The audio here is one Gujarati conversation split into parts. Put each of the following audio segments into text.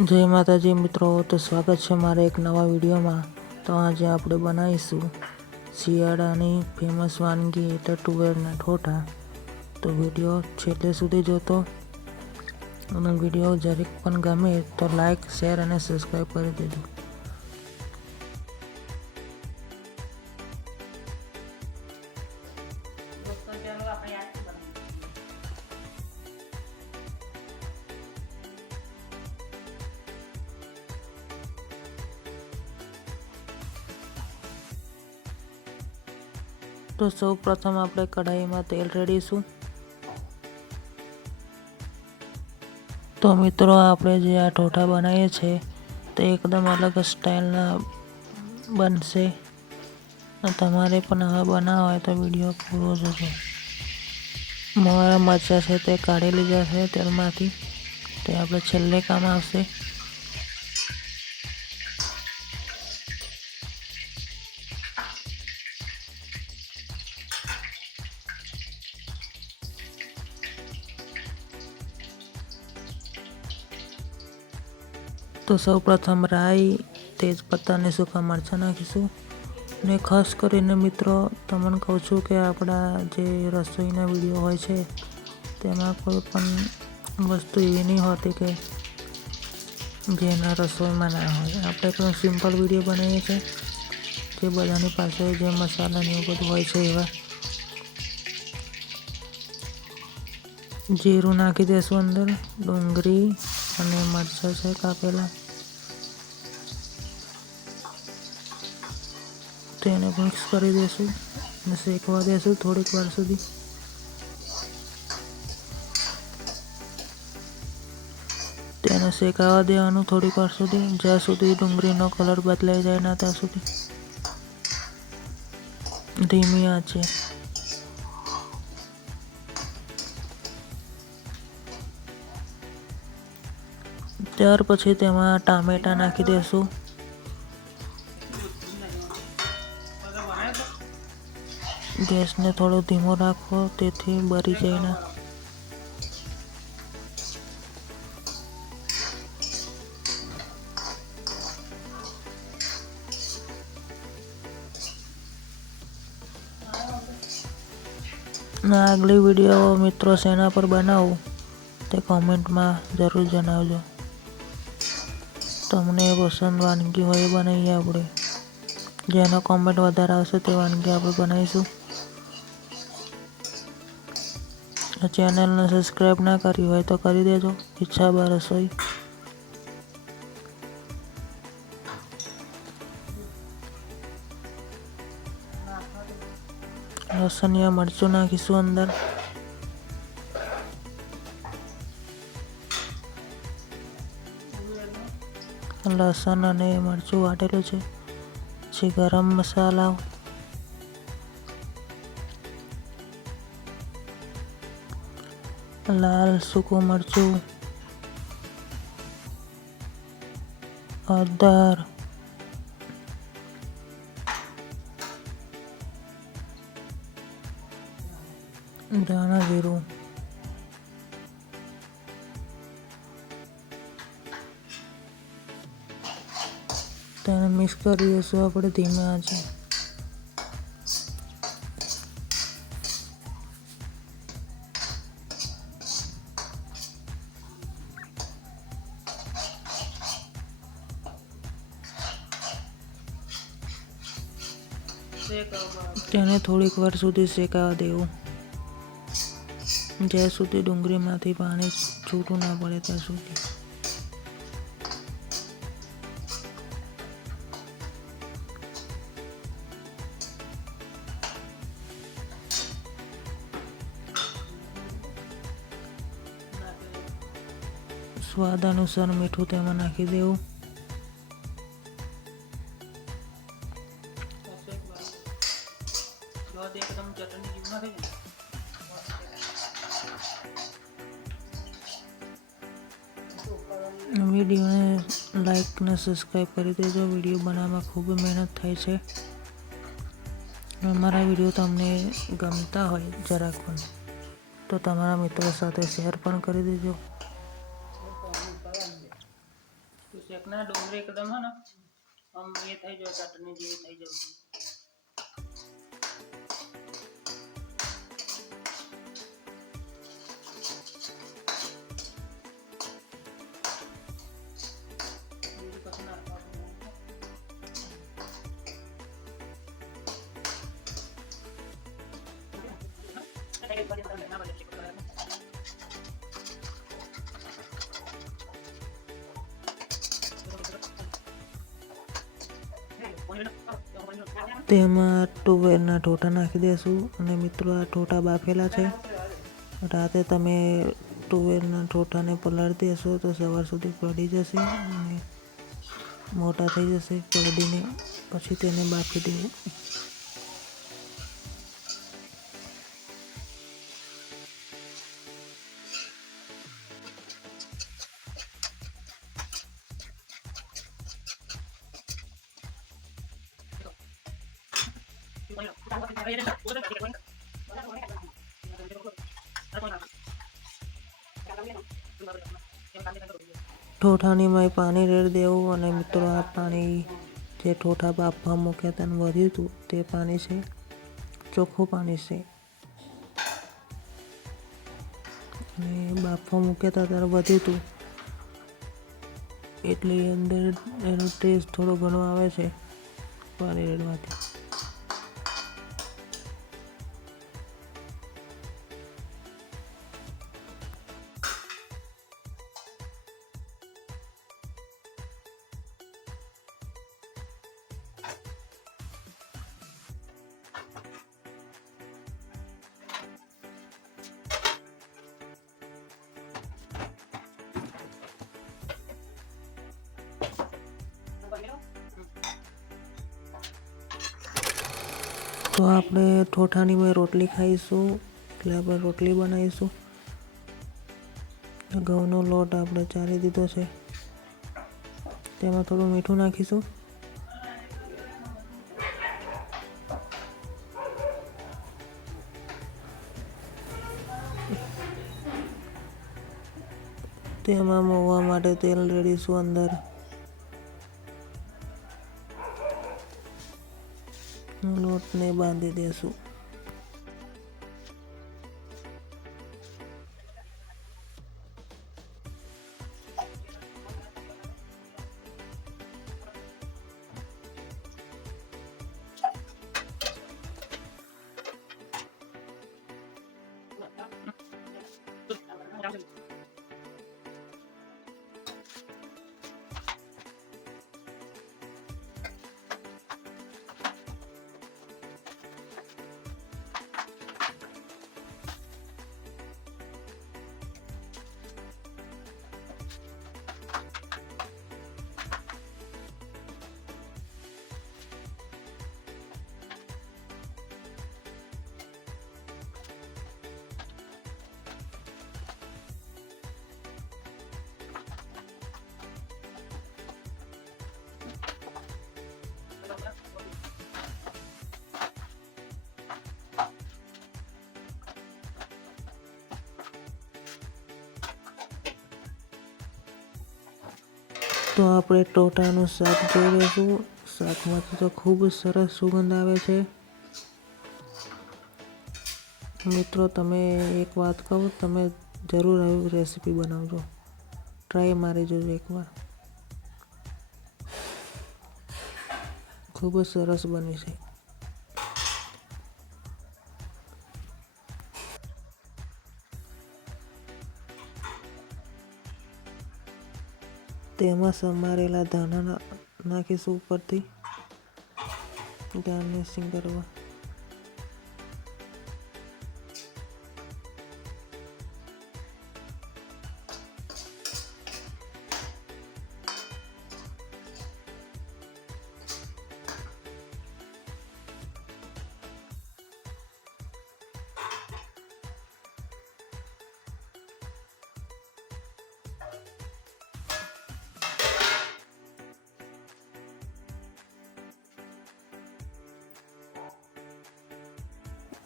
જય માતાજી મિત્રો, તો સ્વાગત છે મારા એક નવા વિડીયોમાં। તો આજે આપણે બનાવીશું શિયાળાની ફેમસ વાનગી એટલે તુવેરના ઠોઠા। તો વિડીયો છેલ્લે સુધી જોતો અને વિડીયો જરીક પણ ગમે તો લાઈક, શેર અને સબસ્ક્રાઈબ કરી દેજો। તો સૌ પ્રથમ આપણે કઢાઈમાં તેલ રેડીશું। તો મિત્રો, આપણે જે આ ઠોઠા બનાવીએ છીએ તે એકદમ અલગ સ્ટાઇલના બનશે। તમારે પણ આવા બનાવવા હોય તો વિડીયો પૂરો જોજો। મોળા મરચાં છે તે કાઢી લીધા છે તેલમાંથી, તે આપણે છેલ્લે કામ આવશે। તો સૌ પ્રથમ રાઈ, તેજપત્તા અને સૂકા મરચાં નાખીશું। ને ખાસ કરીને મિત્રો તમને કહું છું કે આપણા જે રસોઈના વિડીયો હોય છે તેમાં કોઈ પણ વસ્તુ એવી નહીં હોતી કે જેના રસોઈમાં ના હોય। આપણે એકદમ સિમ્પલ વિડીયો બનાવીએ છીએ, જે બધાની પાસે જે મસાલા ને એવું બધું હોય છે એવા। જીરું નાખી દઈશું અંદર, ડુંગળી અને મરચાં છે કાપેલા, તેને મિક્સ કરી દઈશું અને શેકવા દઈશું થોડીક વાર સુધી। તેને શેકાવા દેવાનું થોડીક વાર સુધી, જ્યાં સુધી ડુંગળીનો કલર બદલાઈ જાય ના ત્યાં સુધી ધીમી આંચે। ત્યાર પછી તેમાં ટામેટાં નાખી દઈશું। ગેસને થોડો ધીમો રાખવો તેથી બળી જાય ના। આગલી વિડીયો મિત્રો શેના પર બનાવું તે કોમેન્ટમાં જરૂર જણાવજો। તમને પસંદ વાનગી હોય એ બનાવીએ આપણે, જેનો કોમેન્ટ વધારે આવશે તે વાનગી આપણે બનાવીશું। ચેનલને સબસ્ક્રાઈબ ના કરી હોય તો કરી દેજો। ઈચ્છા રસોઈ। લસણિયા મરચું નાખીશું અંદર, લસણ અને મરચું વાટેલું છે। પછી ગરમ મસાલા, લાલ સૂકું મરચું, હળદર, ધાણા જીરું, તેને મિક્સ કરી દઈશું આપણે ધીમે આંચે। તેને થોડીક વાર સુધી શેકાવા દેવું, જ્યાં સુધી ડુંગળીમાંથી પાણી છૂટું ના પડે ત્યાં સુધી। સ્વાદ અનુસાર મીઠું તેમાં નાખી દેવું। વિડીયોને લાઈક ને સબસ્ક્રાઈબ કરી દેજો। વિડીયો બનાવવામાં ખૂબ મહેનત થાય છે। અમારા વિડીયો તમને ગમતા હોય જરાક પણ તો તમારા મિત્રો સાથે શેર પણ કરી દેજો। શેકના ડુંગળી એકદમ હે ને આમ એ થઈ જાય ચટણી જેવી થઈ જશે. તેમાં તુવેરના ઠોઠા નાખી દેશું. અને મિત્રો આ ઠોઠા બાફેલા છે. રાતે તમે તુવેરના ઠોઠાને પલાળી દેશો તો સવાર સુધી પડી જશે અને મોટા થઈ જશે. પડીને પછી તેને બાફી દેવું. ઠોઠાની માં પાણી રેડી દેવું. અને મિત્રો આ પાણી જે ઠોઠા બાફવા મૂક્યા તેને વધ્યું હતું તે પાણી છે, ચોખ્ખું પાણી છે. અને બાફવા મૂક્યા હતા ત્યારે વધ્યું હતું એટલે અંદર એનો ટેસ્ટ થોડો ઘણો આવે છે પાણી રેડવાથી. તો આપણે ઠોઠાની મેં રોટલી ખાઈશું એટલે આપણે રોટલી બનાવીશું. ઘઉંનો લોટ આપણે ચાળી દીધો છે. તેમાં થોડું મીઠું નાખીશું. તેમાં મોવા માટે તેલ રેડીશું. અંદર લોટને બાંધી દેશું. તો આપણે ટોટાનું શાક જોઈ લઈશું. શાકમાંથી તો ખૂબ સરસ સુગંધ આવે છે. મિત્રો તમે એક વાત કહું, તમે જરૂર આવી રેસીપી બનાવજો, ટ્રાય મારી જોજો એકવાર. ખૂબ જ સરસ બની છે. તેમાં સમારેલા ધાણા નાખીશું ઉપરથી ગાર્નિશિંગ કરવા.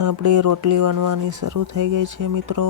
આપણી રોટલી બનવાની શરૂ થઈ ગઈ છે મિત્રો.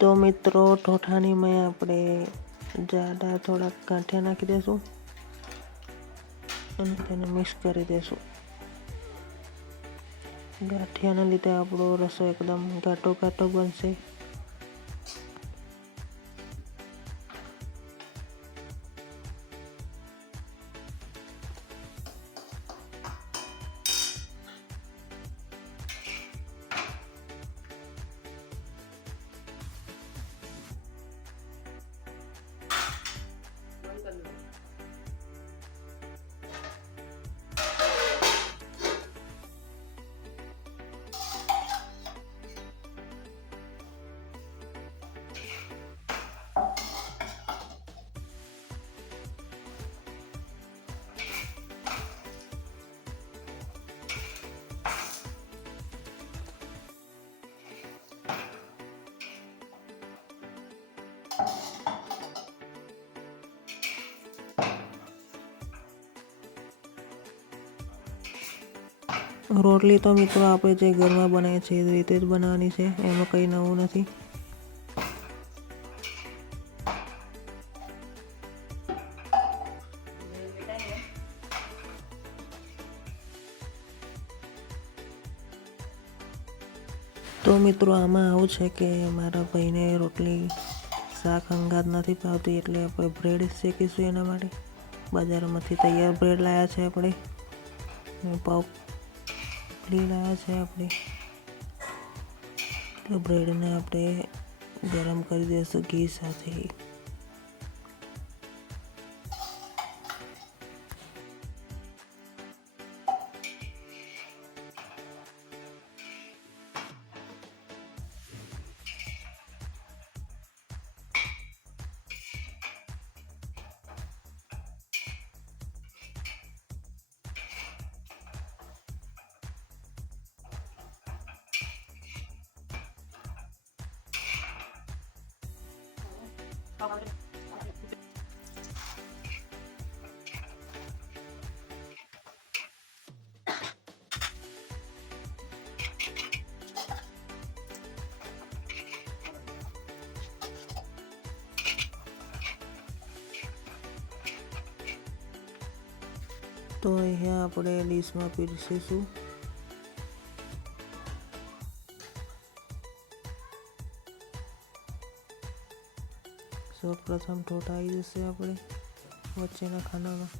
તો મિત્રો ઠોઠાની મેં આપણે જાડા થોડાક ગાંઠિયા નાખી દઈશું અને તેને મિક્સ કરી દઈશું. ગાંઠિયાના લીધે આપણો રસો એકદમ ઘાટો ઘાટો બનશે. રોટલી તો મિત્રો આપણે જે ઘરમાં બનાવીએ છીએ એ રીતે જ બનાવવાની છે, એમાં કંઈ નવું નથી. તો મિત્રો આમાં આવું છે કે મારા ભાઈને રોટલી શાક અંગાત નથી ભાવતી, એટલે આપણે બ્રેડ શેકીશું. એના માટે બજારમાંથી તૈયાર બ્રેડ લાવ્યા છે આપણે, પાવ લાવ્યા છે આપણે. તો બ્રેડને આપણે ગરમ કરી દઈશું ઘી સાથે. તો અહીંયા આપણે ડીશમાં પીરસીશું. સૌપ્રથમ ઠોઠા આવી જશે આપણે વચ્ચેના ખાનામાં.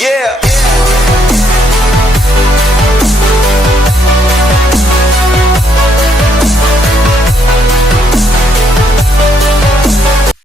Yeah.